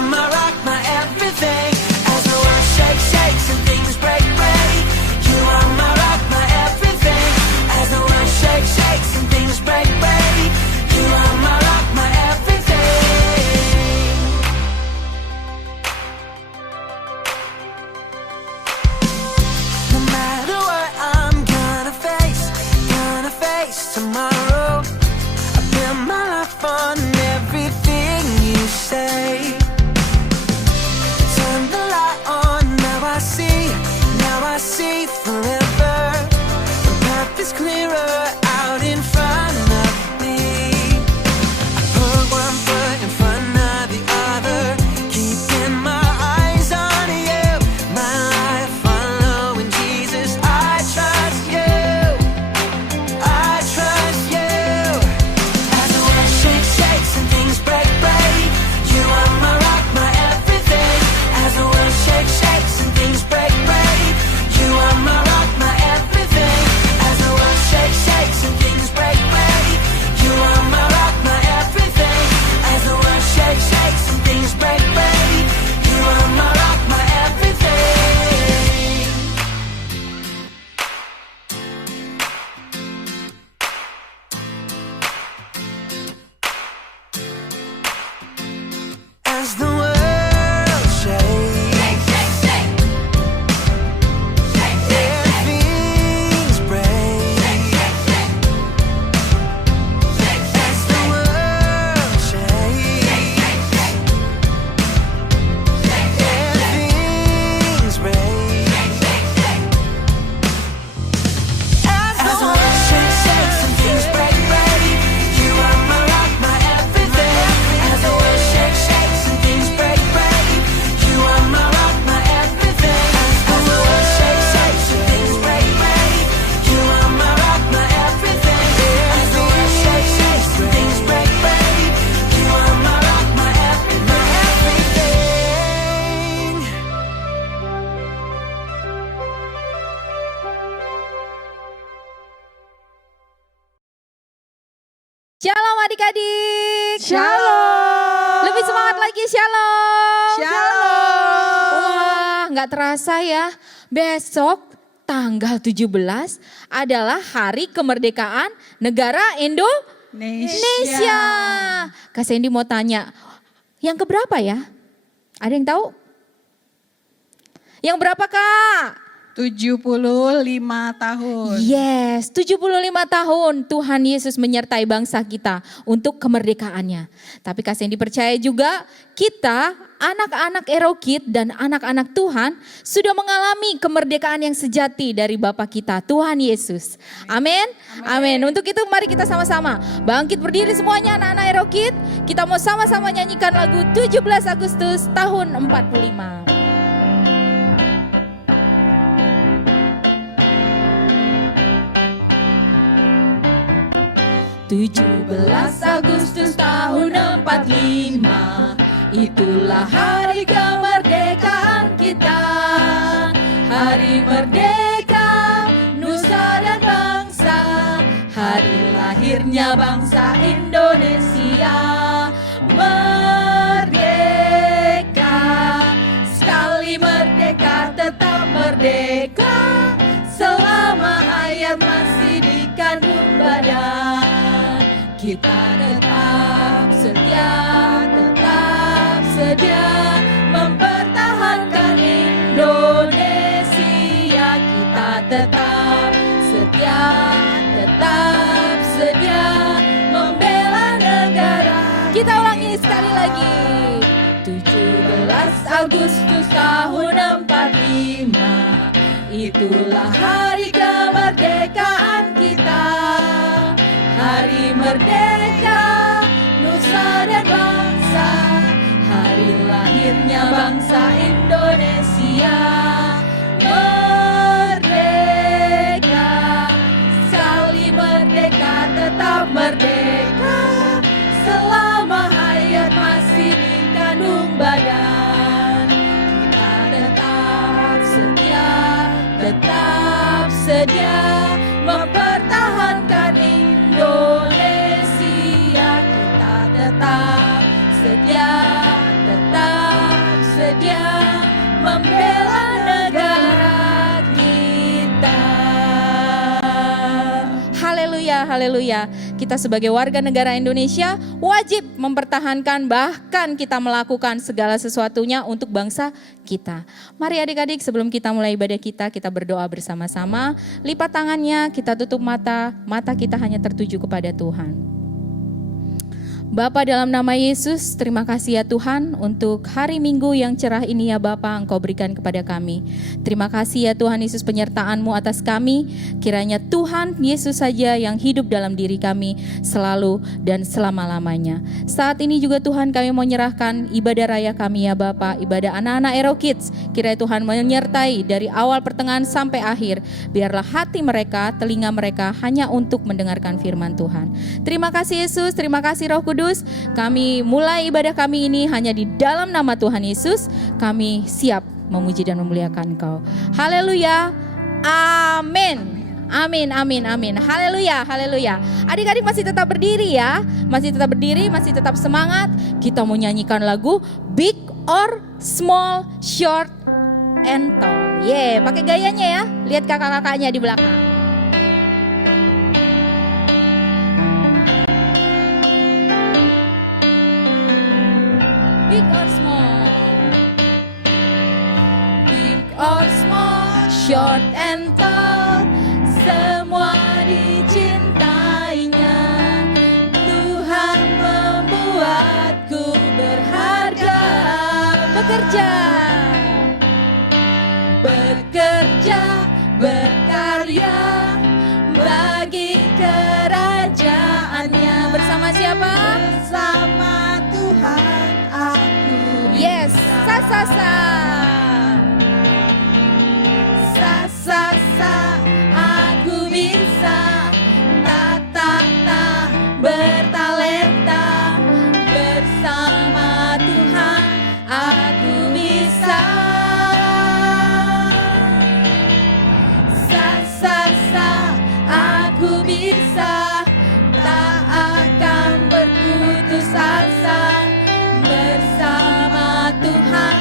are my rock, my everything. As the world shakes, shakes and things break, break. You are my rock, my everything. As the world shakes, shakes and things break, break. You are my rock, my everything. No matter what I'm gonna face tomorrow. I build my life on everything you say. Turn the light on, now I see forever. The path is clearer out in front of me. I put one foot in front of the other, keeping my eyes on you. My life following Jesus, I trust you. I trust you. As the world shakes, shakes and things break, break. You are my rock, my everything. As the world shakes, shakes and things break, break. You are my rock, my everything. As the world shakes, shakes and things break, break. You are my rock, my everything. As the world shakes, shakes and things break, break. You are my rock, my everything. As the world shakes, and things break. As the world shakes, and things break. As the world shakes, shakes and things break, break. You are my rock, my everything. As the world shakes, shakes and things break, break. You are my rock, my everything. As the world shakes, shakes and things break, break. You are my rock, my everything. As the world shakes, shakes and things break, break. You are my rock, my everything. Shalom adik-adik. Shalom. Lebih semangat lagi shalom. Shalom. Wah, nggak terasa ya. Besok tanggal 17 adalah hari kemerdekaan negara Indonesia. Kak Sandy mau tanya, yang keberapa ya? Ada yang tahu? Yang berapa Kak? 75 tahun. Yes, 75 tahun Tuhan Yesus menyertai bangsa kita untuk kemerdekaannya. Tapi Kak Sandy percaya juga kita anak-anak Erokid dan anak-anak Tuhan sudah mengalami kemerdekaan yang sejati dari Bapa kita, Tuhan Yesus. Amin. Amin. Untuk itu mari kita sama-sama bangkit berdiri semuanya anak-anak Erokid. Kita mau sama-sama nyanyikan lagu 17 Agustus tahun 45. 17 Agustus tahun 45, itulah hari kemerdekaan kita. Hari merdeka, nusa dan bangsa, hari lahirnya bangsa Indonesia. Merdeka, sekali merdeka tetap merdeka, selama hayat masih dikandung badan. Kita tetap setia mempertahankan Indonesia. Kita tetap setia membela negara. Kita ulangi sekali lagi. 17 Agustus tahun 45, itulah hari kemerdekaan kita. Hari merdeka, nusa dan bangsa, hari lahirnya bangsa Indonesia. Merdeka, sekali merdeka tetap merdeka, selama hayat masih dikandung badan. Kita tetap haleluya. Kita sebagai warga negara Indonesia wajib mempertahankan, bahkan kita melakukan segala sesuatunya untuk bangsa kita. Mari adik-adik, sebelum kita mulai ibadah kita berdoa bersama-sama. Lipat tangannya, kita tutup mata kita hanya tertuju kepada Tuhan. Bapa, dalam nama Yesus, terima kasih ya Tuhan untuk hari Minggu yang cerah ini ya Bapa, Engkau berikan kepada kami. Terima kasih ya Tuhan Yesus penyertaan-Mu atas kami. Kiranya Tuhan Yesus saja yang hidup dalam diri kami selalu dan selama-lamanya. Saat ini juga Tuhan kami mau menyerahkan ibadah raya kami ya Bapa, ibadah anak-anak Aero Kids. Kiranya Tuhan menyertai dari awal pertengahan sampai akhir. Biarlah hati mereka, telinga mereka hanya untuk mendengarkan firman Tuhan. Terima kasih Yesus, terima kasih Roh Kudus. Kami mulai ibadah kami ini hanya di dalam nama Tuhan Yesus. Kami siap memuji dan memuliakan Engkau. Haleluya. Amin. Amin, amin, amin. Haleluya, haleluya. Adik-adik masih tetap berdiri ya. Masih tetap berdiri, masih tetap semangat. Kita mau nyanyikan lagu Big or Small, Short and Tall. Pakai gayanya ya. Lihat kakak-kakaknya di belakang. Big or small, big or small, short and tall, semua dicintainya. Tuhan membuatku berharga. Bekerja, bekerja, berkarya bagi kerajaannya. Bersama siapa? Bersama Tuhan. Yes, sa sa sa, sa sa sa, aku bisa, ta ta ta, bertalenta, bersama Tuhan aku bisa. Sa sa sa, aku bisa, tak akan berputus asa. Bersama Tuhan.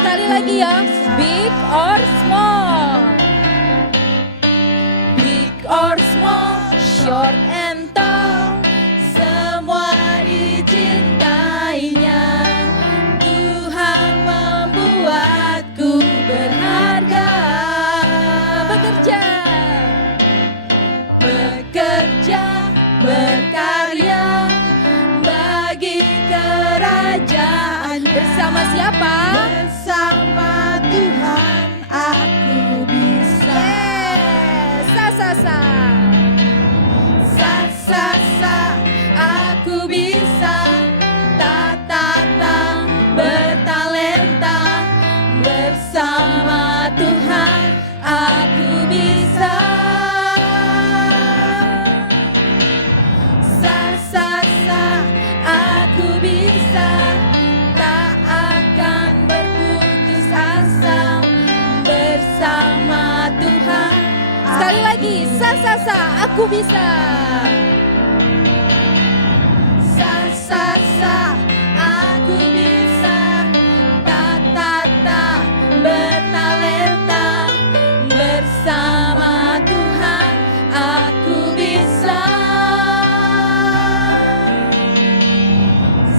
Sekali lagi ya. Big or small, big or small, short and tall, semua dicintainya. Tuhan membuatku berharga. Bekerja, bekerja, berkarya bagi kerajaan. Bersama siapa? Bersama Tuhan aku bisa. Sa sa sa, sa sa sa, aku bisa. Ta ta ta, bertalenta, bersama Tuhan aku bisa. Sa sa sa, aku bisa, tak akan berputus asa. Bersama Tuhan. Sekali lagi, sa sa sa, aku bisa. Sa sa sa, aku bisa. Ta ta ta, bertalenta, bersama Tuhan aku bisa.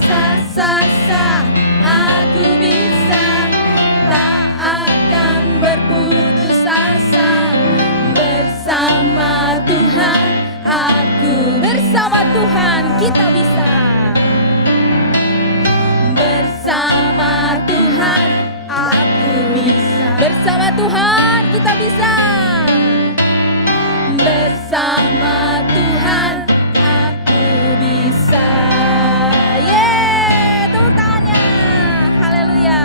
Sa sa sa, aku bisa, tak akan berputus asa. Bersama Tuhan aku, bersama Tuhan kita bisa. Bersama Tuhan aku bisa. Bersama Tuhan kita bisa. Bersama Tuhan aku bisa. Tepuk tangannya. Haleluya.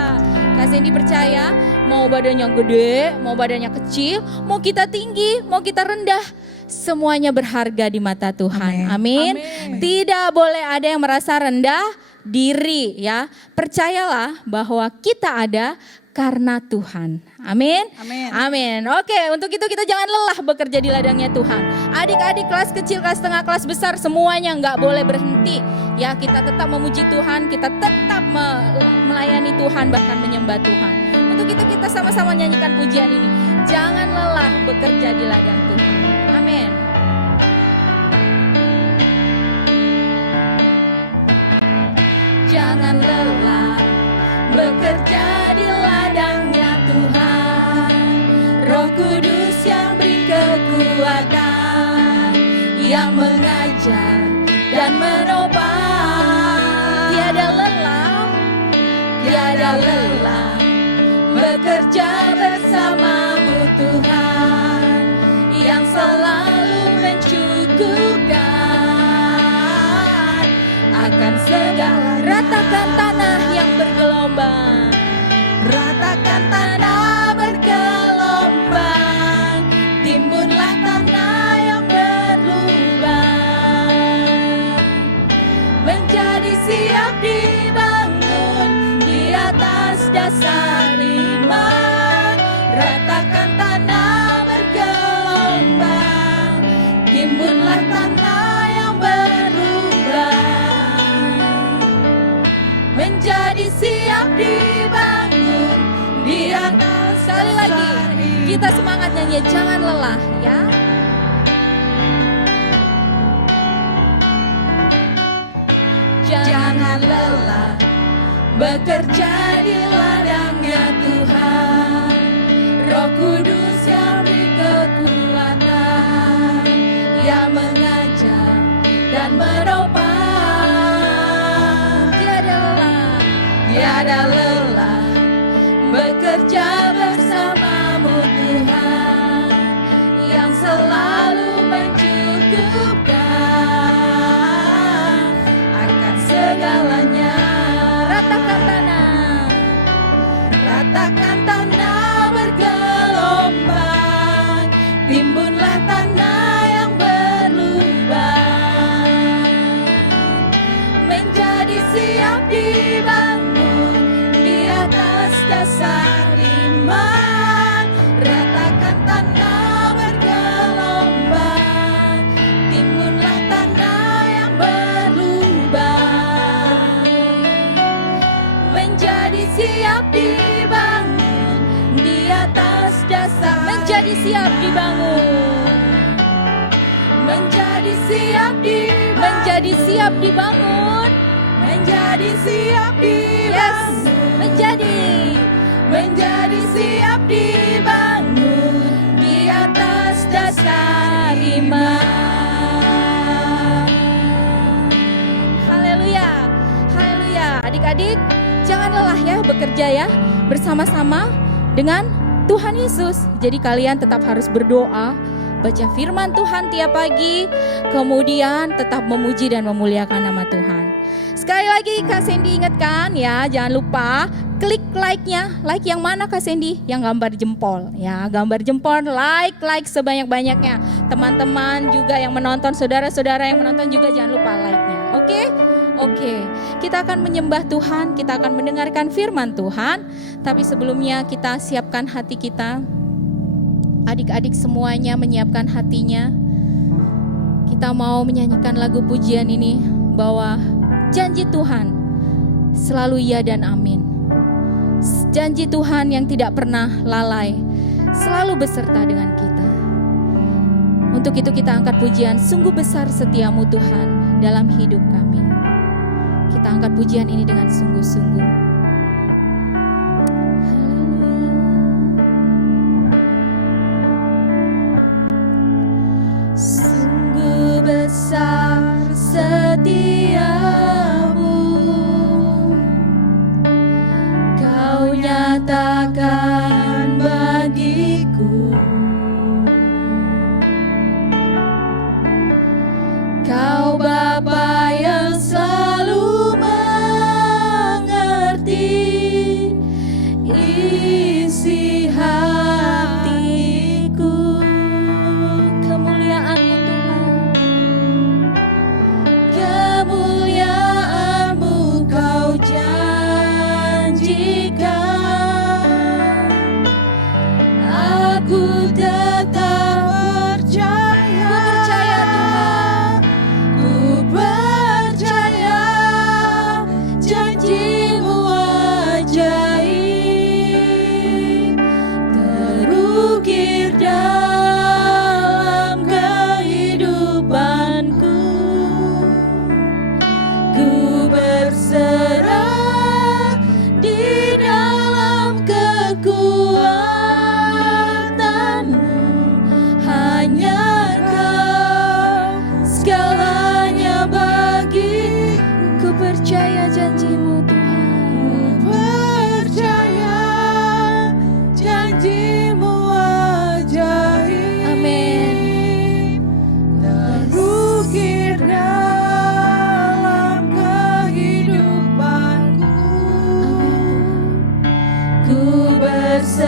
Kak Sandy percaya, mau badannya gede, mau badannya kecil, mau kita tinggi, mau kita rendah, semuanya berharga di mata Tuhan. Amin. Tidak boleh ada yang merasa rendah diri ya. Percayalah bahwa kita ada karena Tuhan. Amin. Amin. Oke, untuk itu kita jangan lelah bekerja di ladangnya Tuhan. Adik-adik kelas kecil, kelas tengah, kelas besar, semuanya nggak boleh berhenti. Ya, kita tetap memuji Tuhan, kita tetap melayani Tuhan, bahkan menyembah Tuhan. Untuk itu kita sama-sama nyanyikan pujian ini. Jangan lelah bekerja di ladang Tuhan. Amin. jangan lelah bekerja di ladangnya Tuhan. Roh Kudus yang beri kekuatan, yang mengajar dan menopang. Tiada lelah bekerja bersamamu Tuhan, yang selalu mencukupkan akan segala. Ratakan tanah yang bergelombang, ratakan tanah bergelombang, timbunlah tanah yang berlubang, menjadi siap dibangun di atas dasar iman. Ratakan tanah bergelombang, timbunlah tanah yang berlubang, menjadi siap dibangun di atas. Sekali lagi kita semangat nyanyi, jangan lelah ya. Jangan lelah bekerja di ladangnya Tuhan. Roh Kudus yang beri kekuatan, yang mengajar dan menopang. Tiada lelah bekerja bersamamu Tuhan, yang selalu mencukupkan akan segalanya. Ratakan tanah bergelombang, timbunlah tanah yang berlubang, menjadi siap dibangun di atas dasar iman. Ratakan tanah bergelombang, timbunlah tanah yang berlubang, menjadi siap dibangun di atas dasar. Menjadi siap dibangun, menjadi siap dibangun, menjadi siap dibangun, menjadi siap dibangun. Yes, menjadi siap dibangun di atas dasar iman. Haleluya, haleluya. Adik-adik, jangan lelah ya bekerja ya, bersama-sama dengan Tuhan Yesus. Jadi kalian tetap harus berdoa, baca firman Tuhan tiap pagi, kemudian tetap memuji dan memuliakan nama Tuhan. Sekali lagi Kak Sandy ingatkan ya, jangan lupa klik like-nya. Like yang mana Kak Sandy? Yang gambar jempol ya, gambar jempol, like sebanyak-banyaknya. Teman-teman juga yang menonton, saudara-saudara yang menonton juga jangan lupa like-nya. Oke, kita akan menyembah Tuhan, kita akan mendengarkan firman Tuhan. Tapi sebelumnya kita siapkan hati kita. Adik-adik semuanya menyiapkan hatinya. Kita mau menyanyikan lagu pujian ini, bahwa janji Tuhan selalu ya dan amin. Janji Tuhan yang tidak pernah lalai, selalu beserta dengan kita. Untuk itu kita angkat pujian, sungguh besar setiamu Tuhan dalam hidup kami. Kita angkat pujian ini dengan sungguh-sungguh. Sungguh besar setiamu, Kau nyatakan bagiku. Kau Bapa yang selalu mengerti isi hatiku. Kemuliaan-Mu Tuhan, kemuliaan-Mu Kau janjikan. Aku tetap percaya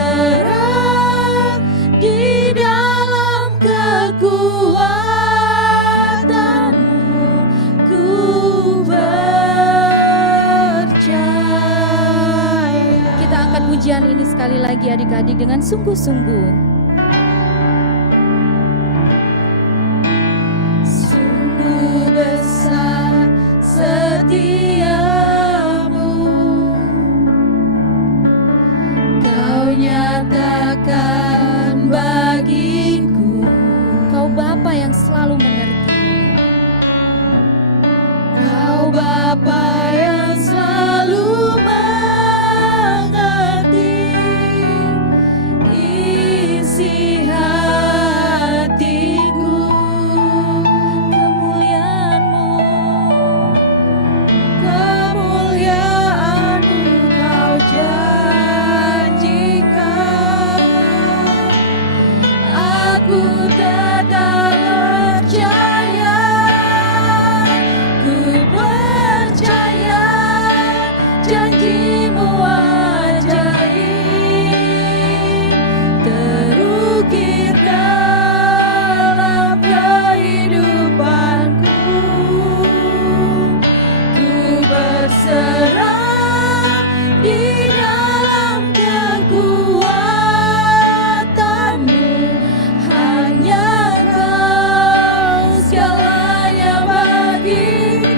berserah di dalam kekuatan-Mu, ku percaya. Kita angkat pujian ini sekali lagi adik-adik dengan sungguh-sungguh. Sungguh besar setiamu, Kau nyatakan bagiku. Kau Bapa yang selalu mengerti. Kau Bapa yang selalu mengerti isi hatiku. Kemuliaan-Mu, kemuliaan-Mu Kau janjikan. Aku tetap percaya, ku percaya janji-Mu ajaib terukir dalam kehidupanku. Ku berserah di dalam kekuatan-Mu, hanya Kau segalanya bagiku.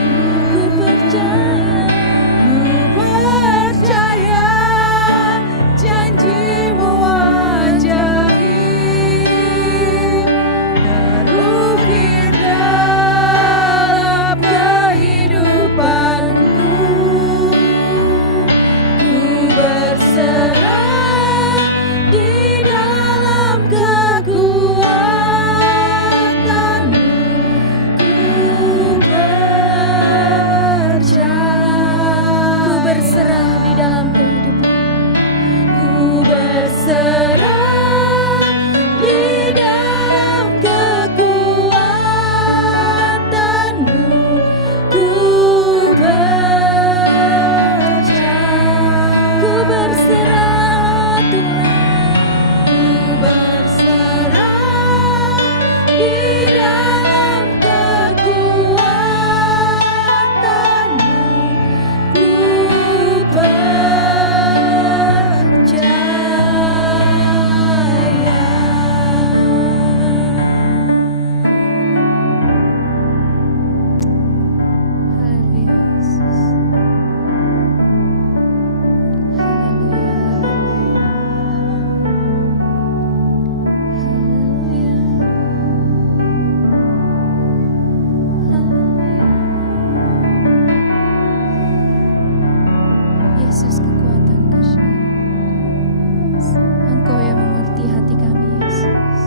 Ku percaya janji-Mu ajaib terukir dalam kehidupanku. Ku berserah di dalam kekuatan-Mu, ku percaya. Ku berserah di dalam kehidupan. Ku berserah di dalam kekuatan-Mu, ku percaya. Ku berserah Tuhan, ku berserah di dalam kekuatan-Mu, ku Haleluya Yesus. Haleluya. Haleluya. Haleluya. Yesus, kekuatan kasih. Engkau yang mengerti hati kami, Yesus.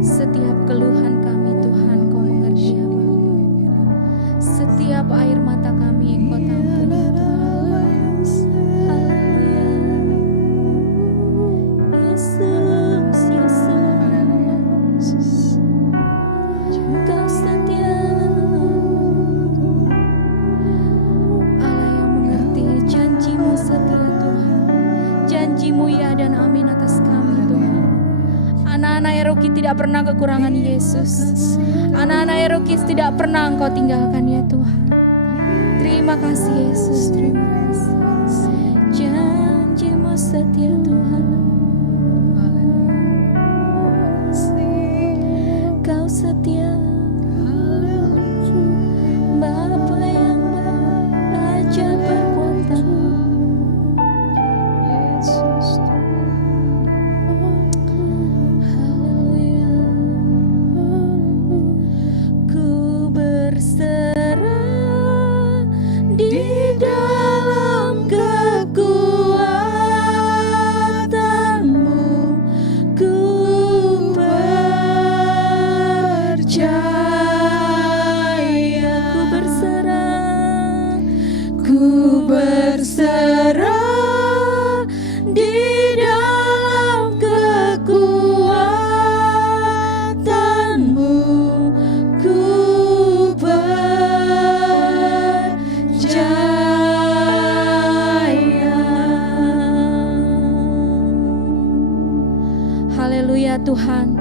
Setiap keluhan kami, Tuhan, Kau mengerti ya Bapa. Setiap air mata kami Engkau tampuni, Tuhan. Haleluya. Yesus, Yesus, Engkau setia. Allah yang mengerti janji-Mu setia, Tuhan. Janji-Mu ya dan amin atas kami, Tuhan. Anak-anak Erokid tidak pernah kekurangan Yesus. Anak-anak Erokid tidak pernah Engkau tinggalkan ya Tuhan. Terima kasih Yesus, terima kasih. Janji-Mu setia Tuhan. Kau setia, Bapa yang beraja perbuatan. Yesus Haleluya. Ku berserah di dalam ya Tuhan.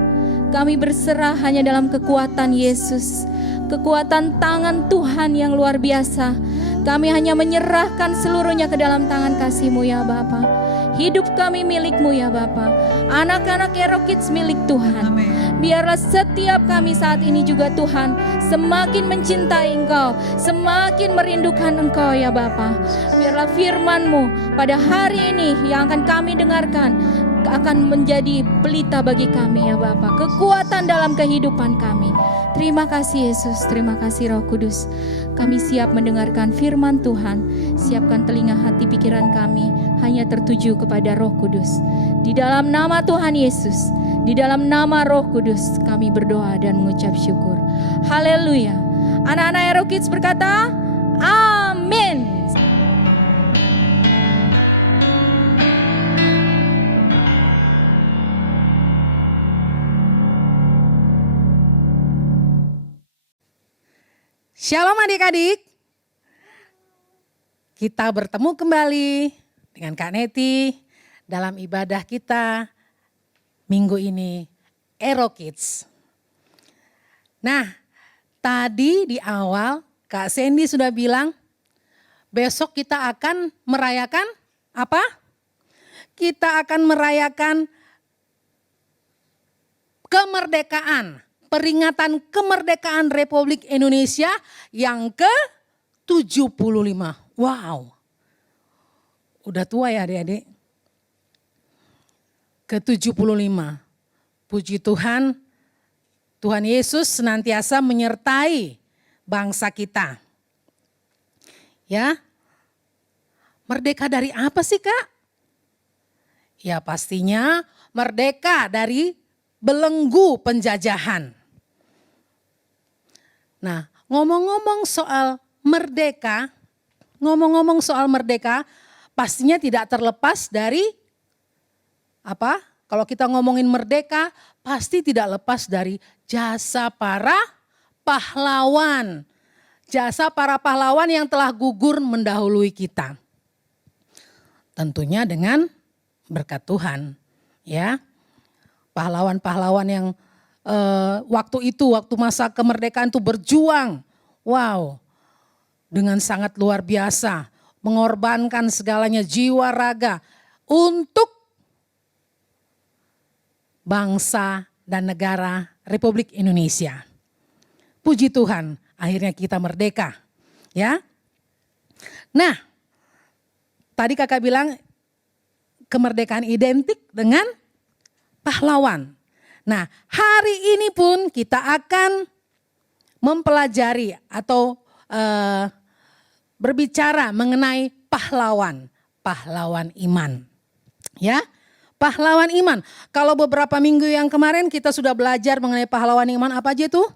Kami berserah hanya dalam kekuatan Yesus, kekuatan tangan Tuhan yang luar biasa. Kami hanya menyerahkan seluruhnya ke dalam tangan kasih-Mu ya Bapa. Hidup kami milik-Mu ya Bapa. Anak-anak Hero Kids milik Tuhan. Amin. Biarlah setiap kami saat ini juga Tuhan semakin mencintai Engkau, semakin merindukan Engkau ya Bapa. Biarlah firman-Mu pada hari ini yang akan kami dengarkan akan menjadi pelita bagi kami ya Bapa, kekuatan dalam kehidupan kami. Terima kasih Yesus, terima kasih Roh Kudus. Kami siap mendengarkan firman Tuhan. Siapkan telinga hati pikiran kami hanya tertuju kepada Roh Kudus. Di dalam nama Tuhan Yesus, di dalam nama Roh Kudus kami berdoa dan mengucap syukur. Haleluya. Anak-anak Hero Kids berkata, amin. Shalom adik-adik, kita bertemu kembali dengan Kak Neti dalam ibadah kita minggu ini, Hero Kids. Nah, tadi di awal Kak Sandy sudah bilang, besok kita akan merayakan apa? Kita akan merayakan kemerdekaan. Peringatan kemerdekaan Republik Indonesia yang ke-75. Wow. Udah tua ya adik-adik. Ke-75. Puji Tuhan, Tuhan Yesus senantiasa menyertai bangsa kita. Ya. Merdeka dari apa sih Kak? Ya pastinya merdeka dari belenggu penjajahan. Nah, ngomong-ngomong soal merdeka, pastinya tidak terlepas dari apa? Kalau kita ngomongin merdeka, pasti tidak lepas dari jasa para pahlawan. Jasa para pahlawan yang telah gugur mendahului kita. Tentunya dengan berkat Tuhan, ya. Pahlawan-pahlawan yang waktu masa kemerdekaan itu berjuang. Wow, dengan sangat luar biasa. Mengorbankan segalanya jiwa raga untuk bangsa dan negara Republik Indonesia. Puji Tuhan, akhirnya kita merdeka. Ya. Nah, tadi kakak bilang kemerdekaan identik dengan pahlawan. Nah, hari ini pun kita akan mempelajari atau berbicara mengenai pahlawan iman. Ya, pahlawan iman. Kalau beberapa minggu yang kemarin kita sudah belajar mengenai pahlawan iman apa aja tuh?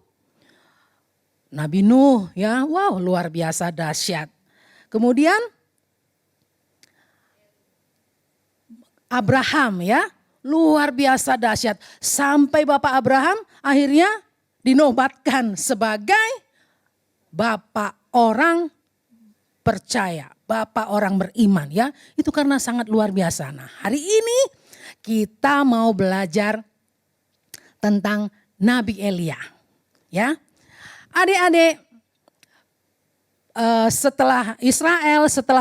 Nabi Nuh ya, wow luar biasa dahsyat. Kemudian Abraham ya. Luar biasa dahsyat. Sampai Bapak Abraham akhirnya dinobatkan sebagai Bapak orang percaya. Bapak orang beriman ya. Itu karena sangat luar biasa. Nah hari ini kita mau belajar tentang Nabi Elia. Ya, adik-adik setelah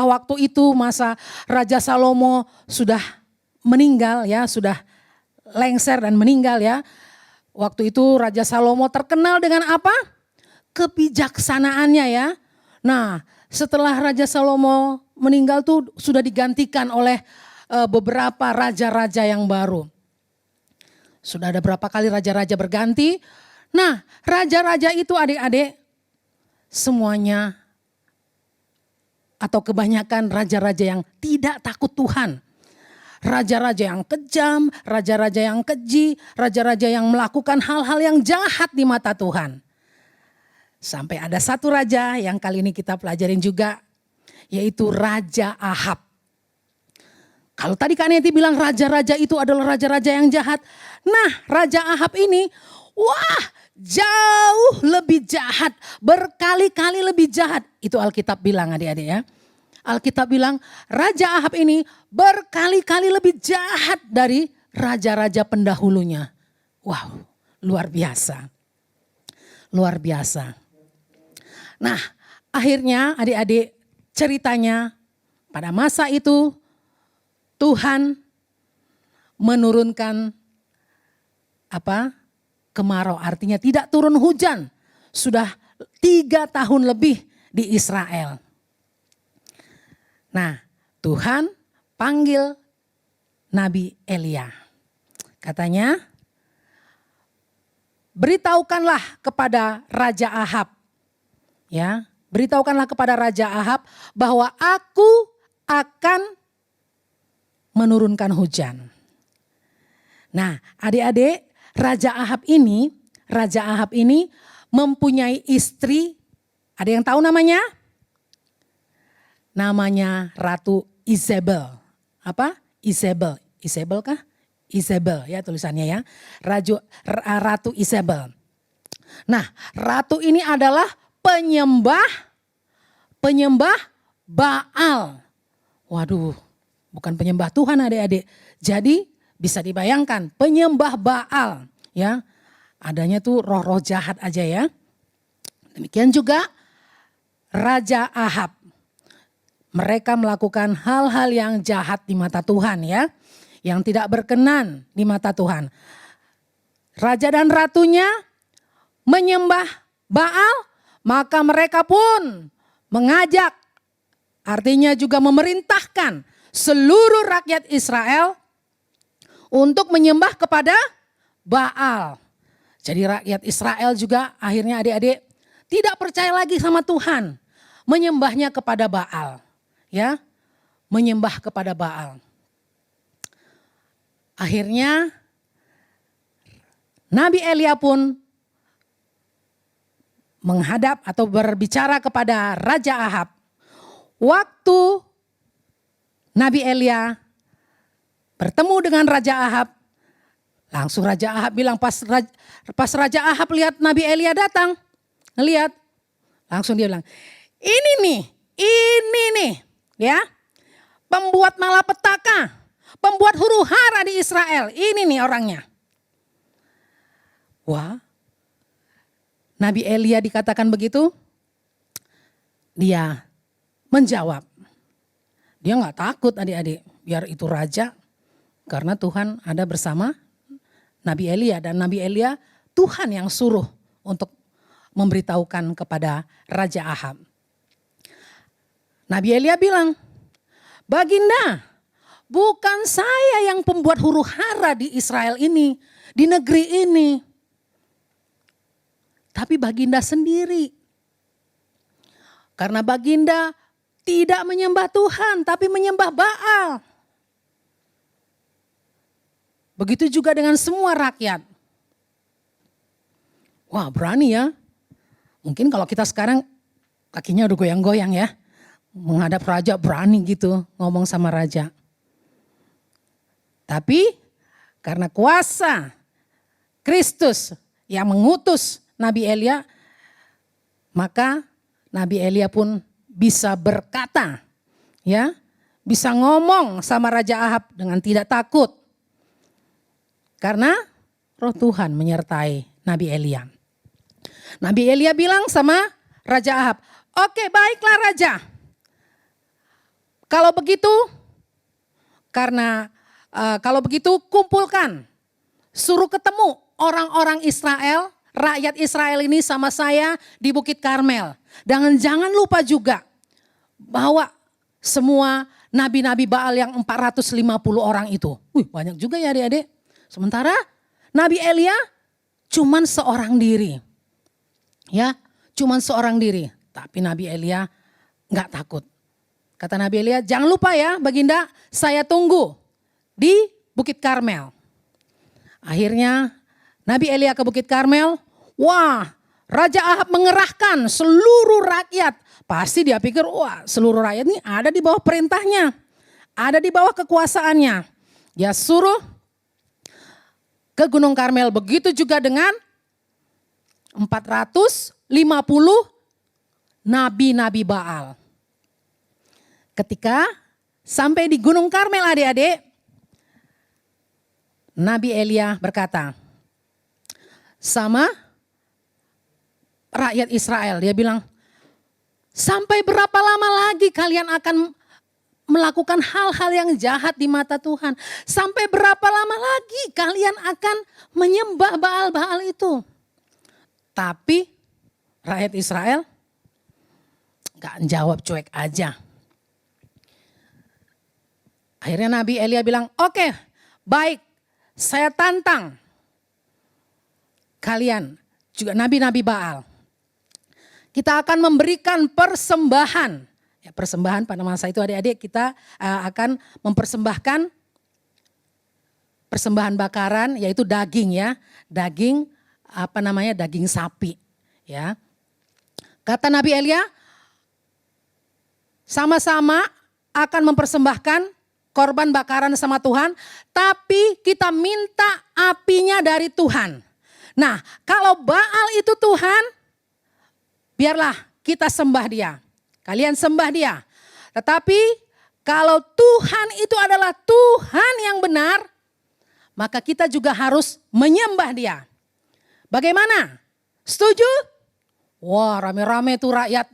waktu itu masa Raja Salomo sudah meninggal ya, sudah lengser dan meninggal ya. Waktu itu Raja Salomo terkenal dengan apa? Kebijaksanaannya ya. Nah, setelah Raja Salomo meninggal tuh sudah digantikan oleh beberapa raja-raja yang baru. Sudah ada berapa kali raja-raja berganti. Nah, raja-raja itu adik-adik semuanya atau kebanyakan raja-raja yang tidak takut Tuhan. Raja-raja yang kejam, raja-raja yang keji, raja-raja yang melakukan hal-hal yang jahat di mata Tuhan. Sampai ada satu raja yang kali ini kita pelajarin juga, yaitu Raja Ahab. Kalau tadi Kak Neti bilang raja-raja itu adalah raja-raja yang jahat. Nah, Raja Ahab ini, wah jauh lebih jahat, berkali-kali lebih jahat. Itu Alkitab bilang adik-adik ya. Alkitab bilang Raja Ahab ini berkali-kali lebih jahat dari raja-raja pendahulunya. Wow, luar biasa. Luar biasa. Nah, akhirnya adik-adik ceritanya pada masa itu Tuhan menurunkan kemarau, artinya tidak turun hujan. Sudah 3 tahun lebih di Israel. Nah, Tuhan panggil Nabi Elia. Katanya, beritahukanlah kepada Raja Ahab. Ya, beritahukanlah kepada Raja Ahab bahwa aku akan menurunkan hujan. Nah, adik-adik, Raja Ahab ini mempunyai istri, ada yang tahu namanya? Namanya Ratu Izebel. Apa? Izebel. Izebel kah? Izebel ya tulisannya ya. Ratu Izebel. Nah, ratu ini adalah penyembah Baal. Waduh, bukan penyembah Tuhan adik-adik. Jadi bisa dibayangkan penyembah Baal ya. Adanya tuh roh-roh jahat aja ya. Demikian juga Raja Ahab. Mereka melakukan hal-hal yang jahat di mata Tuhan ya. Yang tidak berkenan di mata Tuhan. Raja dan ratunya menyembah Baal, maka mereka pun mengajak, artinya juga memerintahkan seluruh rakyat Israel untuk menyembah kepada Baal. Jadi rakyat Israel juga akhirnya adik-adik tidak percaya lagi sama Tuhan. Menyembahnya kepada Baal. Ya, menyembah kepada Baal. Akhirnya Nabi Elia pun menghadap atau berbicara kepada Raja Ahab. Waktu Nabi Elia bertemu dengan Raja Ahab, langsung Raja Ahab bilang, pas Raja Ahab lihat Nabi Elia datang, ngelihat, langsung dia bilang, ini nih, ya, pembuat malapetaka, pembuat huru hara di Israel, ini nih orangnya. Wah, Nabi Elia dikatakan begitu, dia menjawab. Dia nggak takut adik-adik, biar itu raja, karena Tuhan ada bersama Nabi Elia. Dan Nabi Elia Tuhan yang suruh untuk memberitahukan kepada Raja Ahab. Nabi Elia bilang, Baginda, bukan saya yang pembuat huru hara di Israel ini, di negeri ini. Tapi Baginda sendiri. Karena Baginda tidak menyembah Tuhan, tapi menyembah Baal. Begitu juga dengan semua rakyat. Wah, berani ya. Mungkin kalau kita sekarang kakinya udah goyang-goyang ya. Menghadap raja berani gitu ngomong sama raja. Tapi karena kuasa Kristus yang mengutus Nabi Elia, maka Nabi Elia pun bisa berkata, ya, bisa ngomong sama Raja Ahab dengan tidak takut. Karena Roh Tuhan menyertai Nabi Elia. Nabi Elia bilang sama Raja Ahab, oke, baiklah Raja. Kalau begitu, kalau begitu kumpulkan, suruh ketemu orang-orang Israel, rakyat Israel ini sama saya di Bukit Karmel. Dan jangan lupa juga bahwa semua nabi-nabi Baal yang 450 orang itu. Banyak juga ya adik-adik. Sementara Nabi Elia cuman seorang diri. Ya, cuman seorang diri. Tapi Nabi Elia gak takut. Kata Nabi Elia, jangan lupa ya Baginda, saya tunggu di Bukit Karmel. Akhirnya Nabi Elia ke Bukit Karmel. Wah, Raja Ahab mengerahkan seluruh rakyat. Pasti dia pikir, wah, seluruh rakyat ini ada di bawah perintahnya. Ada di bawah kekuasaannya. Dia suruh ke Gunung Karmel. Begitu juga dengan 450 nabi-nabi Baal. Ketika sampai di Gunung Karmel adik-adik, Nabi Elia berkata, sama rakyat Israel. Dia bilang, sampai berapa lama lagi kalian akan melakukan hal-hal yang jahat di mata Tuhan? Sampai berapa lama lagi kalian akan menyembah Baal-Baal itu? Tapi rakyat Israel gak jawab, cuek aja. Akhirnya Nabi Elia bilang, oke, baik, saya tantang kalian juga nabi-nabi Baal. Kita akan memberikan persembahan. Ya, persembahan pada masa itu adik-adik kita akan mempersembahkan persembahan bakaran, yaitu daging ya. Daging daging sapi. Ya. Kata Nabi Elia, sama-sama akan mempersembahkan korban bakaran sama Tuhan, tapi kita minta apinya dari Tuhan. Nah, kalau Baal itu Tuhan, biarlah kita sembah dia. Kalian sembah dia. Tetapi kalau Tuhan itu adalah Tuhan yang benar, maka kita juga harus menyembah dia. Bagaimana? Setuju? Wah, rame-rame tuh rakyat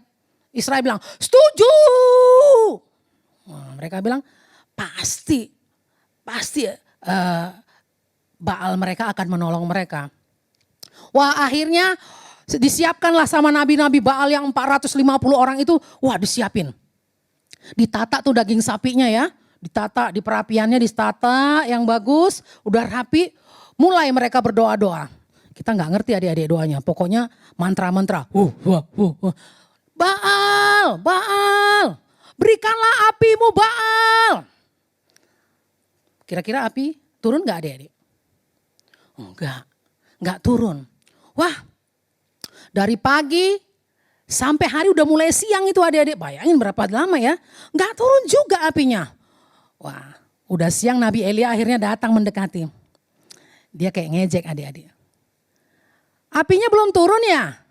Israel bilang, setuju. Wah, mereka bilang, pasti Baal mereka akan menolong mereka. Wah, akhirnya disiapkanlah sama nabi-nabi Baal yang 450 orang itu, wah disiapin. Ditata tuh daging sapinya ya, ditata, di perapiannya ditata yang bagus, udah rapi, mulai mereka berdoa-doa. Kita nggak ngerti adik-adik doanya, pokoknya mantra-mantra. Baal, Baal, berikanlah apimu Baal. Kira-kira api turun nggak adik-adik? Enggak turun. Wah, dari pagi sampai hari udah mulai siang itu adik-adik. Bayangin berapa lama ya. Enggak turun juga apinya. Wah, udah siang Nabi Elia akhirnya datang mendekati. Dia kayak ngejek adik-adik. Apinya belum turun ya?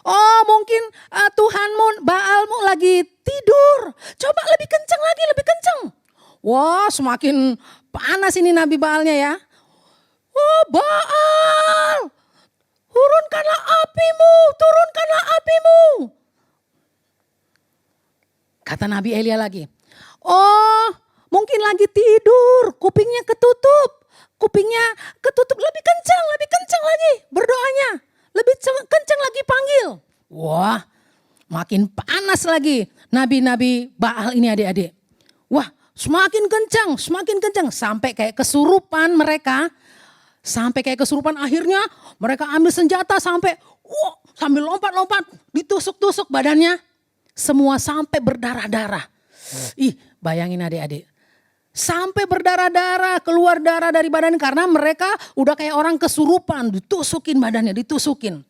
Oh, mungkin Tuhanmu, Baalmu lagi tidur. Coba lebih kencang lagi, lebih kencang. Wah, semakin panas ini Nabi Baalnya ya. Oh, Baal, turunkanlah apimu, turunkanlah apimu. Kata Nabi Elia lagi, oh mungkin lagi tidur, kupingnya ketutup. Kupingnya ketutup, lebih kencang lagi berdoanya. Lebih kencang lagi panggil. Wah, makin panas lagi nabi-nabi Baal ini adik-adik. Wah, semakin kencang. Sampai kayak kesurupan mereka. Akhirnya mereka ambil senjata sampai lompat-lompat. Ditusuk-tusuk badannya. Semua sampai berdarah-darah. Ih, bayangin adik-adik. Sampai berdarah-darah, keluar darah dari badan karena mereka udah kayak orang kesurupan, ditusukin badannya, ditusukin.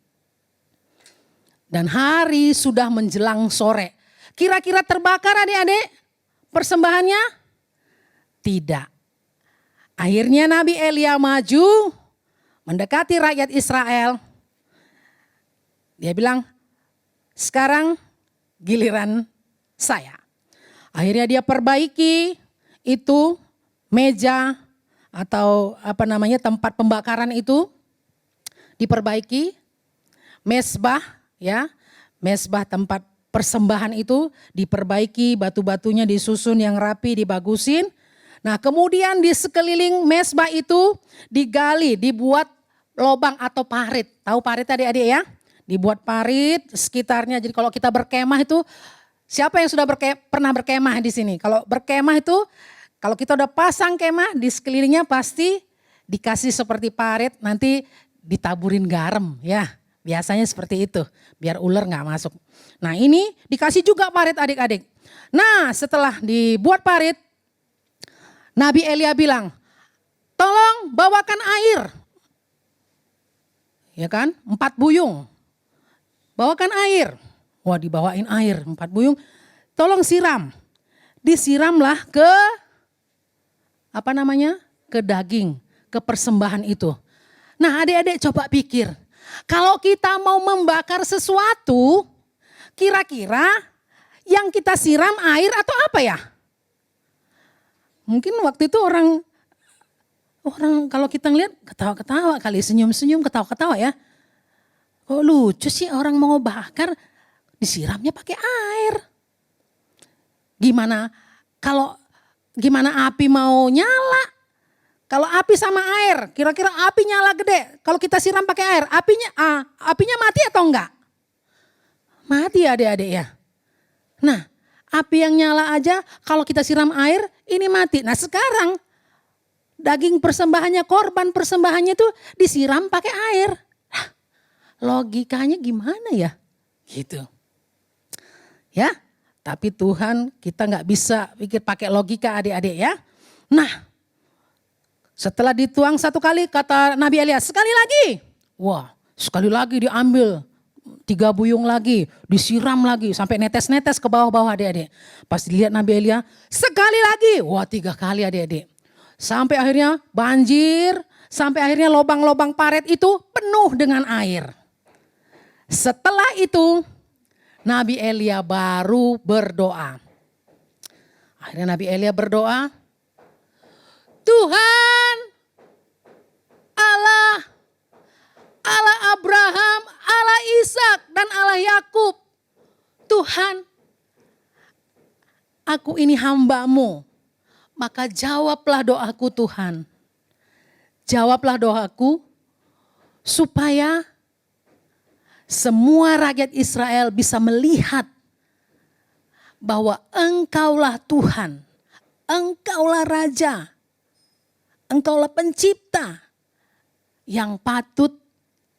Dan hari sudah menjelang sore. Kira-kira terbakar adik-adik persembahannya? Tidak. Akhirnya Nabi Elia maju, mendekati rakyat Israel. Dia bilang, sekarang giliran saya. Akhirnya dia perbaiki itu meja atau tempat pembakaran itu diperbaiki, mesbah ya, mesbah tempat persembahan itu diperbaiki, batu-batunya disusun yang rapi, dibagusin. Nah, kemudian di sekeliling mesbah itu digali, dibuat lobang atau parit. Tahu parit adik-adik ya? Dibuat parit sekitarnya. Jadi kalau kita berkemah itu, siapa yang sudah pernah berkemah di sini? Kalau berkemah itu, kalau kita udah pasang kemah di sekelilingnya pasti dikasih seperti parit, nanti ditaburin garam ya. Biasanya seperti itu, biar ular gak masuk. Nah ini dikasih juga parit adik-adik. Nah setelah dibuat parit, Nabi Elia bilang, tolong bawakan air. Ya kan, 4 buyung. Bawakan air. Wah dibawain air, 4 buyung. Tolong siram. Disiramlah ke ke daging, ke persembahan itu. Nah adik-adik coba pikir, kalau kita mau membakar sesuatu, kira-kira yang kita siram air atau apa ya? Mungkin waktu itu orang Orang kalau kita ngeliat ketawa-ketawa kali, senyum-senyum, ketawa-ketawa ya. Kok lucu sih orang mau bakar disiramnya pakai air. Gimana api mau nyala? Kalau api sama air, kira-kira api nyala gede. Kalau kita siram pakai air, apinya mati atau enggak? Mati adik-adik ya. Nah, api yang nyala aja kalau kita siram air, ini mati. Nah sekarang daging persembahannya, korban persembahannya itu disiram pakai air. Logikanya gimana ya? Gitu. Ya, tapi Tuhan kita nggak bisa pikir pakai logika adik-adik ya. Nah, setelah dituang satu kali kata Nabi Elia, sekali lagi. Wah, sekali lagi diambil 3 buyung lagi, disiram lagi sampai netes-netes ke bawah-bawah adik-adik. Pas dilihat Nabi Elia, sekali lagi. Wah, 3 kali adik-adik. Sampai akhirnya banjir, sampai akhirnya lubang-lubang paret itu penuh dengan air. Setelah itu Nabi Elia baru berdoa. Akhirnya Nabi Elia berdoa, Tuhan Allah Abraham, Allah Ishak dan Allah Yakub. Tuhan, aku ini hamba-Mu. Maka jawablah doaku Tuhan. Jawablah doaku supaya semua rakyat Israel bisa melihat bahwa Engkaulah Tuhan, Engkaulah Raja, Engkaulah Pencipta yang patut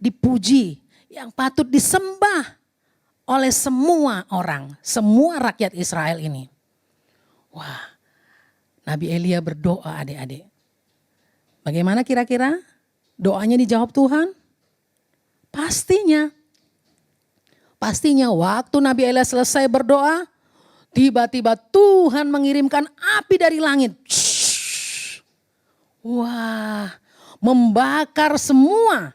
dipuji, yang patut disembah oleh semua orang, semua rakyat Israel ini. Wah, Nabi Elia berdoa adik-adik. Bagaimana kira-kira doanya dijawab Tuhan? Pastinya. Pastinya waktu Nabi Elia selesai berdoa, tiba-tiba Tuhan mengirimkan api dari langit. Wah, membakar semua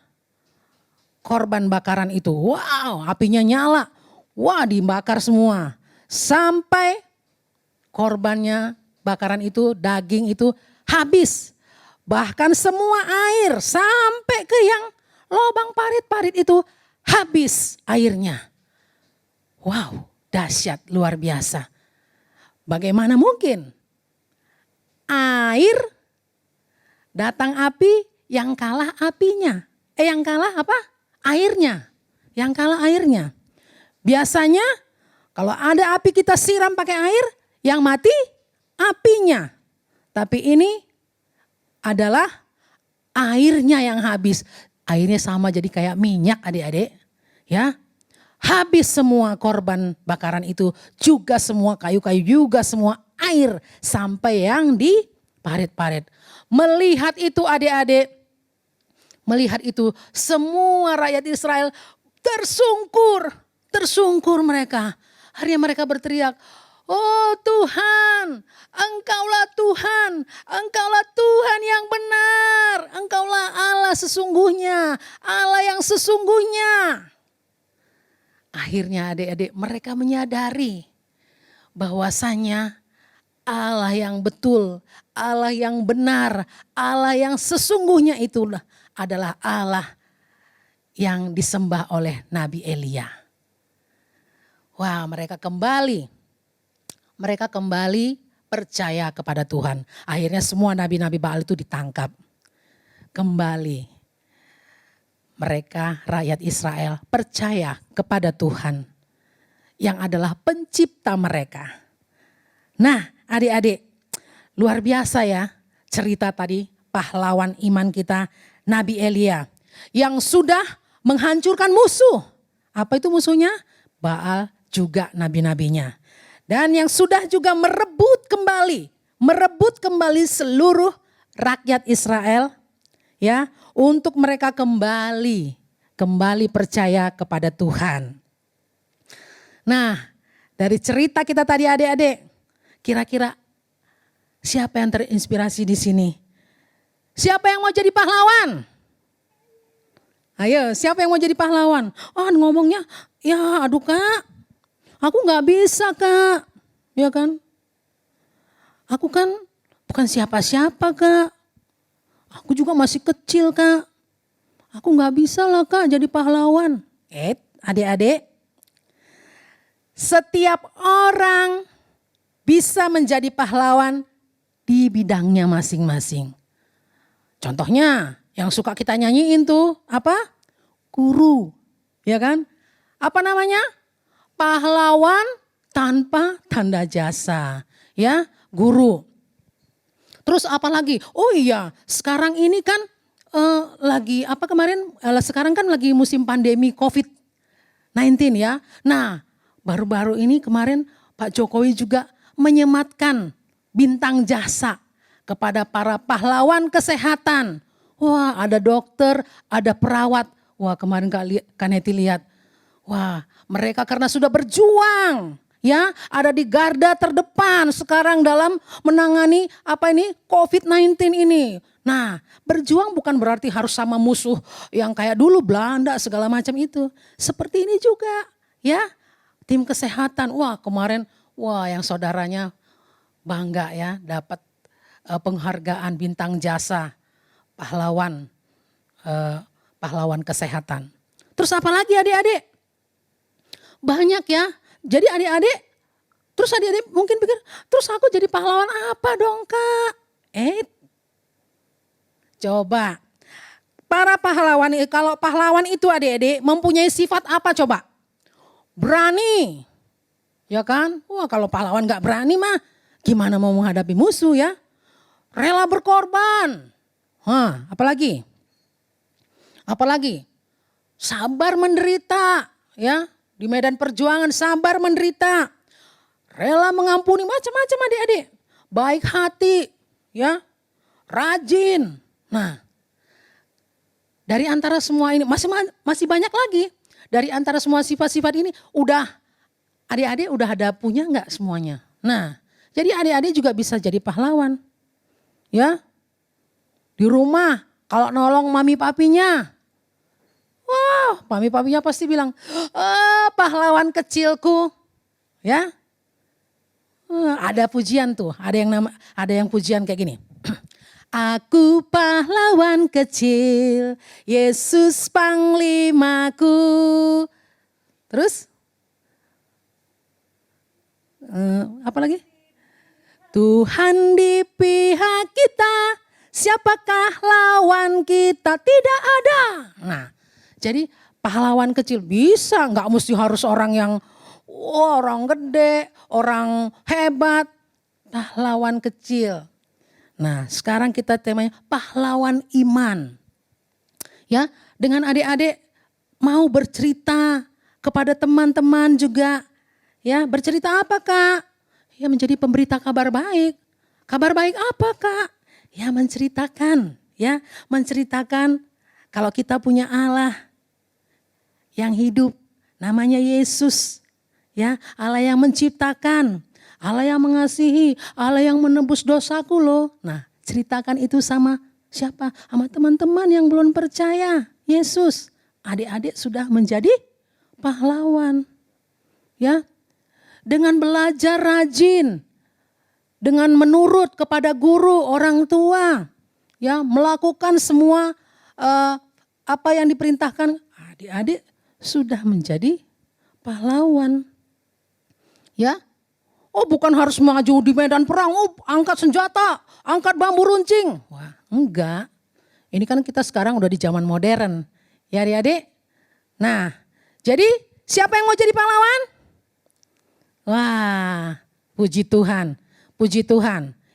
korban bakaran itu. Wow, apinya nyala. Wah, dibakar semua. Sampai korbannya, bakaran itu, daging itu habis. Bahkan semua air sampai ke yang lubang parit-parit itu habis airnya. Wow, dahsyat luar biasa. Bagaimana mungkin air datang api yang kalah apinya? Yang kalah apa? Airnya. Yang kalah airnya. Biasanya kalau ada api kita siram pakai air, yang mati apinya. Tapi ini adalah airnya yang habis. Airnya sama jadi kayak minyak adik-adik. Ya. Habis semua korban bakaran itu, juga semua kayu-kayu, juga semua air sampai yang di parit-parit. Melihat itu adik-adik, melihat itu semua rakyat Israel tersungkur mereka. Akhirnya mereka berteriak, oh Tuhan, Engkaulah Tuhan, Engkaulah Tuhan yang benar, Engkaulah Allah sesungguhnya, Allah yang sesungguhnya. Akhirnya adik-adik mereka menyadari bahwasanya Allah yang betul, Allah yang benar, Allah yang sesungguhnya itulah adalah Allah yang disembah oleh Nabi Elia. Wah, mereka kembali percaya kepada Tuhan. Akhirnya semua nabi-nabi Baal itu ditangkap. Kembali mereka rakyat Israel percaya kepada Tuhan yang adalah pencipta mereka. Nah adik-adik, luar biasa ya cerita tadi pahlawan iman kita Nabi Elia yang sudah menghancurkan musuh. Apa itu musuhnya? Baal juga nabi-nabinya. Dan yang sudah juga merebut kembali seluruh rakyat Israel ya, untuk mereka kembali percaya kepada Tuhan. Nah, dari cerita kita tadi adik-adik, kira-kira siapa yang terinspirasi di sini? Siapa yang mau jadi pahlawan? Ayo, siapa yang mau jadi pahlawan? Oh, ngomongnya, ya aduh Kak, aku gak bisa Kak. Ya kan? Aku kan bukan siapa-siapa Kak. Aku juga masih kecil Kak. Aku gak bisa lah Kak jadi pahlawan. Adik-adik. Setiap orang bisa menjadi pahlawan di bidangnya masing-masing. Contohnya yang suka kita nyanyiin tuh apa? Guru, ya kan? Apa namanya? Pahlawan tanpa tanda jasa, ya, guru. Terus apa lagi? Oh iya, sekarang ini kan lagi apa kemarin? Sekarang kan lagi musim pandemi COVID-19 ya. Nah, baru-baru ini kemarin Pak Jokowi juga menyematkan bintang jasa kepada para pahlawan kesehatan. Wah, ada dokter, ada perawat. Wah, kemarin Kak Neti lihat. Wah, mereka karena sudah berjuang, ya, ada di garda terdepan sekarang dalam menangani COVID-19 ini. Nah, berjuang bukan berarti harus sama musuh yang kayak dulu Belanda segala macam itu. Seperti ini juga, ya. Tim kesehatan, wah kemarin, yang saudaranya bangga ya dapat penghargaan bintang jasa pahlawan kesehatan. Terus apa lagi adik-adik? Banyak ya. Jadi adik-adik mungkin pikir, terus aku jadi pahlawan apa dong Kak? Coba. Para pahlawan, kalau pahlawan itu adik-adik mempunyai sifat apa coba? Berani. Ya kan? Wah kalau pahlawan gak berani mah gimana mau menghadapi musuh ya? Rela berkorban. Apalagi? Sabar menderita ya. Di medan perjuangan sabar menderita. Rela mengampuni macam-macam adik-adik. Baik hati ya. Rajin. Nah, dari antara semua ini masih banyak lagi. Dari antara semua sifat-sifat ini adik-adik udah ada punya enggak semuanya? Nah, jadi adik-adik juga bisa jadi pahlawan. Ya. Di rumah kalau nolong mami papinya. Wah, mami papinya pasti bilang, pahlawan kecilku. Ya. Ada pujian tuh, ada yang pujian kayak gini. Aku pahlawan kecil, Yesus panglimaku. Terus? Apa lagi? Tuhan di pihak kita, siapakah lawan kita? Tidak ada. Nah, jadi pahlawan kecil bisa, nggak mesti harus orang yang orang gede, orang hebat. Pahlawan kecil. Nah, sekarang kita temanya pahlawan iman. Ya, dengan adik-adik mau bercerita kepada teman-teman juga. Ya, bercerita apa Kak? Ya menjadi pemberita kabar baik. Kabar baik apa Kak? Ya menceritakan. Ya, menceritakan kalau kita punya Allah yang hidup. Namanya Yesus. Ya, Allah yang menciptakan. Allah yang mengasihi, Allah yang menebus dosaku loh. Nah, ceritakan itu sama siapa? Sama teman-teman yang belum percaya. Yesus, adik-adik sudah menjadi pahlawan. Ya. Dengan belajar rajin, dengan menurut kepada guru, orang tua, ya, melakukan semua apa yang diperintahkan, adik-adik sudah menjadi pahlawan. Ya. Oh bukan harus maju di medan perang, angkat senjata, angkat bambu runcing. Wah enggak, ini kan kita sekarang udah di zaman modern. Ya adik-adik. Nah jadi siapa yang mau jadi pahlawan? Wah puji Tuhan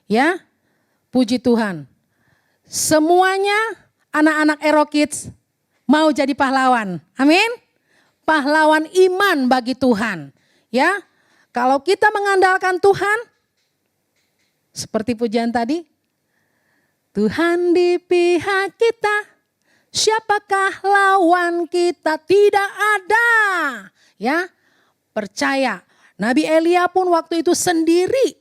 ya. Puji Tuhan. Semuanya anak-anak Ero Kids mau jadi pahlawan. Amin. Pahlawan iman bagi Tuhan. Ya. Kalau kita mengandalkan Tuhan, seperti pujian tadi, Tuhan di pihak kita, siapakah lawan kita? Tidak ada. Ya, percaya. Nabi Elia pun waktu itu sendiri,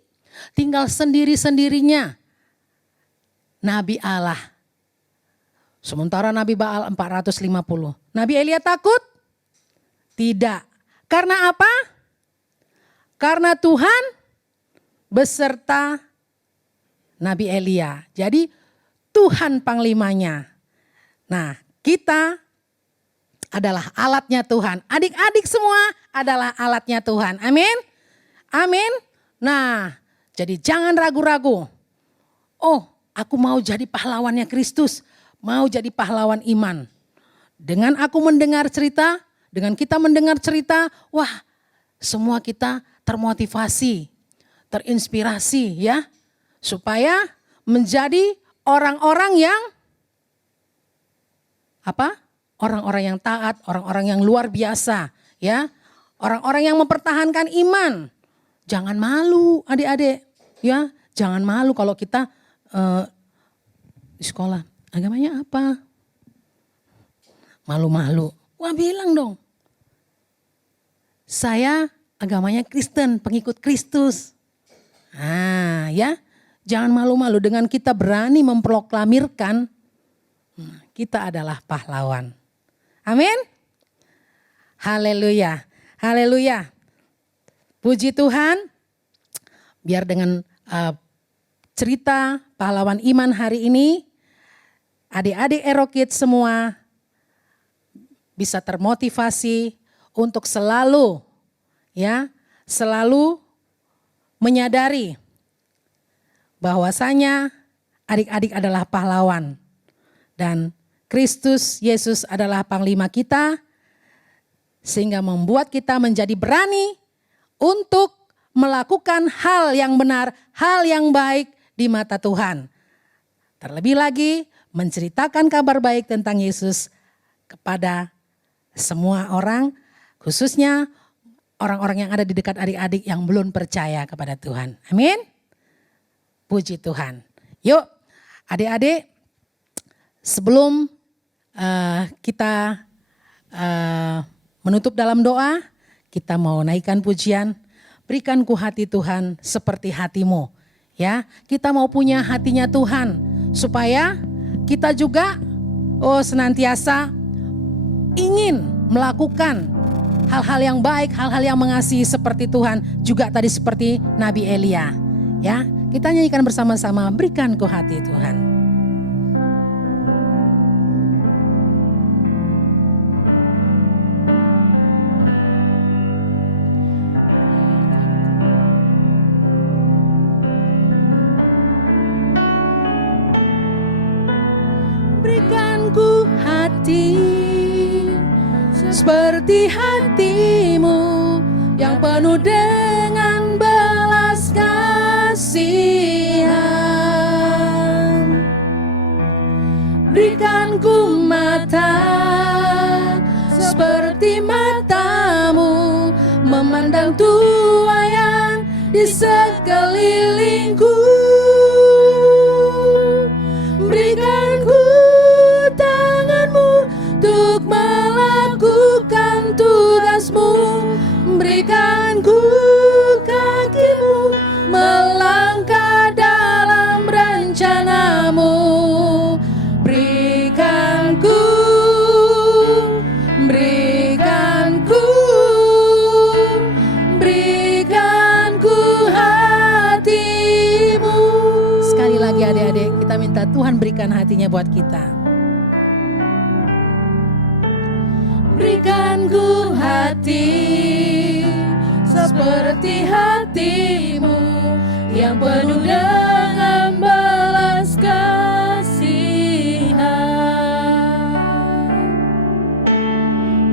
tinggal sendiri-sendirinya. Nabi Allah. Sementara Nabi Baal 450. Nabi Elia takut? Tidak. Karena apa? Karena Tuhan beserta Nabi Elia. Jadi Tuhan panglimanya. Nah, kita adalah alatnya Tuhan. Adik-adik semua adalah alatnya Tuhan. Amin. Amin. Nah, jadi jangan ragu-ragu. Oh, aku mau jadi pahlawannya Kristus. Mau jadi pahlawan iman. Dengan aku mendengar cerita, dengan kita mendengar cerita, wah, semua kita termotivasi, terinspirasi ya. Supaya menjadi orang-orang yang apa? Orang-orang yang taat, orang-orang yang luar biasa ya. Orang-orang yang mempertahankan iman. Jangan malu adik-adik ya. Jangan malu kalau kita di sekolah. Agamanya apa? Malu-malu. Wah, bilang dong. Saya agamanya Kristen, pengikut Kristus. Nah ya. Jangan malu-malu dengan kita berani memproklamirkan kita adalah pahlawan. Amin. Haleluya. Haleluya. Puji Tuhan. Biar dengan cerita pahlawan iman hari ini, adik-adik Erokid semua bisa termotivasi untuk selalu menyadari bahwasanya adik-adik adalah pahlawan dan Kristus Yesus adalah panglima kita, sehingga membuat kita menjadi berani untuk melakukan hal yang benar, hal yang baik di mata Tuhan. Terlebih lagi menceritakan kabar baik tentang Yesus kepada semua orang, khususnya orang-orang yang ada di dekat adik-adik yang belum percaya kepada Tuhan. Amin. Puji Tuhan. Yuk adik-adik, sebelum kita menutup dalam doa, kita mau naikkan pujian. Berikan ku hati Tuhan seperti hatimu. Ya, kita mau punya hatinya Tuhan supaya kita juga senantiasa ingin melakukan hal-hal yang baik, hal-hal yang mengasihi seperti Tuhan, juga tadi seperti Nabi Elia. Ya, kita nyanyikan bersama-sama, berikan ku hati Tuhan. Berikan ku hati seperti hatimu yang penuh dengan belas kasihan. Berikan ku mata seperti matamu, memandang tuaian di sekelilingku. Berikan ku tanganmu untuk melakukan tugasmu. Berikan ku kakimu melangkah dalam rencanamu. Berikan ku hatimu. Sekali lagi adik-adik, kita minta Tuhan berikan hatinya buat kita. Berikan ku hati seperti hatimu yang penuh dengan belas kasihan.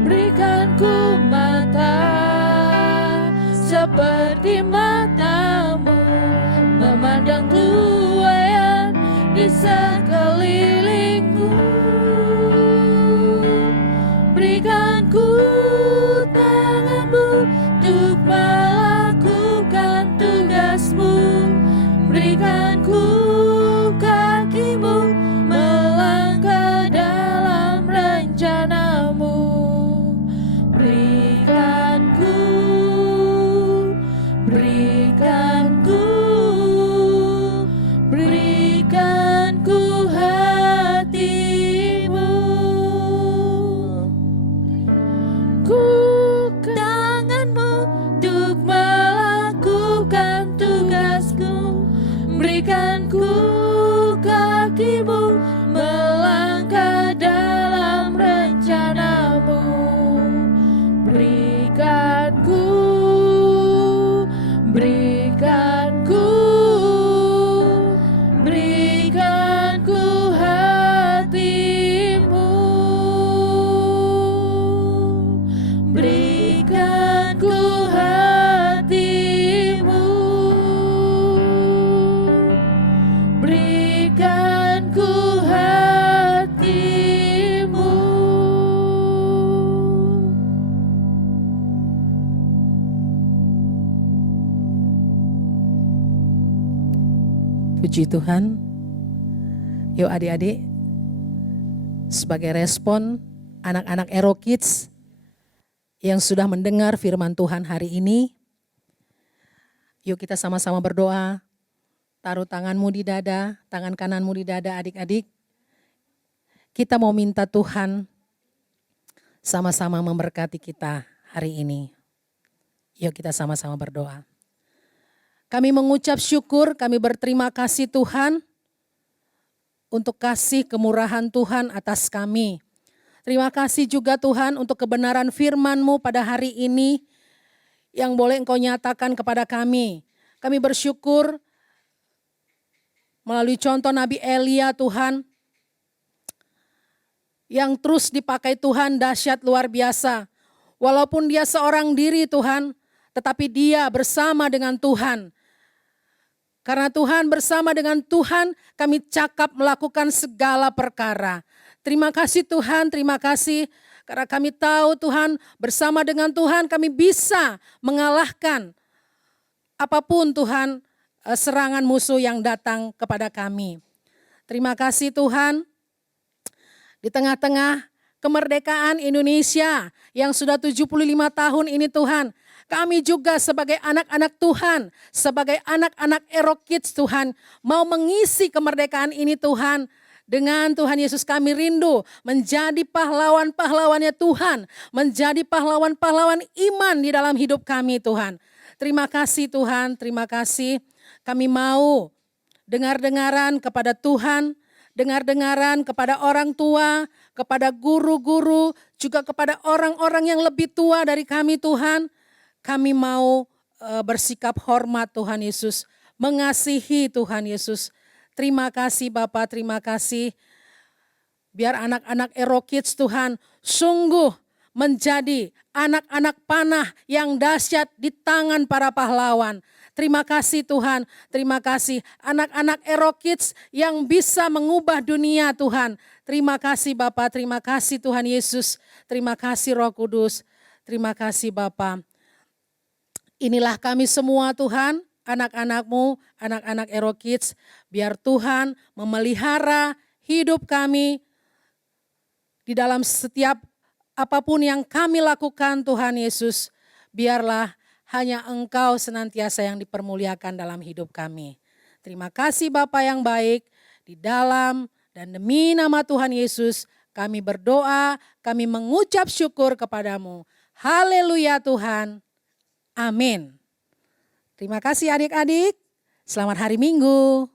Berikan ku mata seperti matamu, memandang tuaian di sekelilingku. Berikan ku tanganmu untuk melakukan tugasmu. Berikan melangkah dalam rencanamu. Berikanku, berikanku, berikanku hatimu. Berikanku hatimu. Berikanku hatimu. Puji Tuhan. Yuk adik-adik, sebagai respon anak-anak Ero Kids yang sudah mendengar firman Tuhan hari ini, yuk kita sama-sama berdoa. Taruh tanganmu di dada, tangan kananmu di dada adik-adik. Kita mau minta Tuhan sama-sama memberkati kita hari ini. Yuk kita sama-sama berdoa. Kami mengucap syukur, kami berterima kasih Tuhan untuk kasih kemurahan Tuhan atas kami. Terima kasih juga Tuhan untuk kebenaran firman-Mu pada hari ini yang boleh Engkau nyatakan kepada kami. Kami bersyukur melalui contoh Nabi Elia Tuhan, yang terus dipakai Tuhan dahsyat luar biasa. Walaupun dia seorang diri Tuhan, tetapi dia bersama dengan Tuhan. Karena Tuhan bersama dengan Tuhan, kami cakap melakukan segala perkara. Terima kasih Tuhan, terima kasih. Karena kami tahu Tuhan, bersama dengan Tuhan kami bisa mengalahkan apapun Tuhan, serangan musuh yang datang kepada kami. Terima kasih Tuhan, di tengah-tengah kemerdekaan Indonesia yang sudah 75 tahun ini Tuhan, kami juga sebagai anak-anak Tuhan, sebagai anak-anak Ero Kids Tuhan, mau mengisi kemerdekaan ini Tuhan. Dengan Tuhan Yesus kami rindu menjadi pahlawan-pahlawannya Tuhan, menjadi pahlawan-pahlawan iman di dalam hidup kami Tuhan. Terima kasih Tuhan, terima kasih. Kami mau dengar-dengaran kepada Tuhan, dengar-dengaran kepada orang tua, kepada guru-guru, juga kepada orang-orang yang lebih tua dari kami Tuhan. Kami mau bersikap hormat Tuhan Yesus, mengasihi Tuhan Yesus. Terima kasih Bapa, terima kasih. Biar anak-anak Ero Kids Tuhan sungguh menjadi anak-anak panah yang dahsyat di tangan para pahlawan. Terima kasih Tuhan, terima kasih anak-anak Ero Kids yang bisa mengubah dunia Tuhan. Terima kasih Bapa, terima kasih Tuhan Yesus, terima kasih Roh Kudus, terima kasih Bapa. Inilah kami semua Tuhan, anak-anak-Mu, anak-anak Ero Kids, biar Tuhan memelihara hidup kami di dalam setiap apapun yang kami lakukan Tuhan Yesus. Biarlah hanya Engkau senantiasa yang dipermuliakan dalam hidup kami. Terima kasih Bapa yang baik, di dalam dan demi nama Tuhan Yesus kami berdoa, kami mengucap syukur kepadamu. Haleluya Tuhan. Amin. Terima kasih adik-adik. Selamat hari Minggu.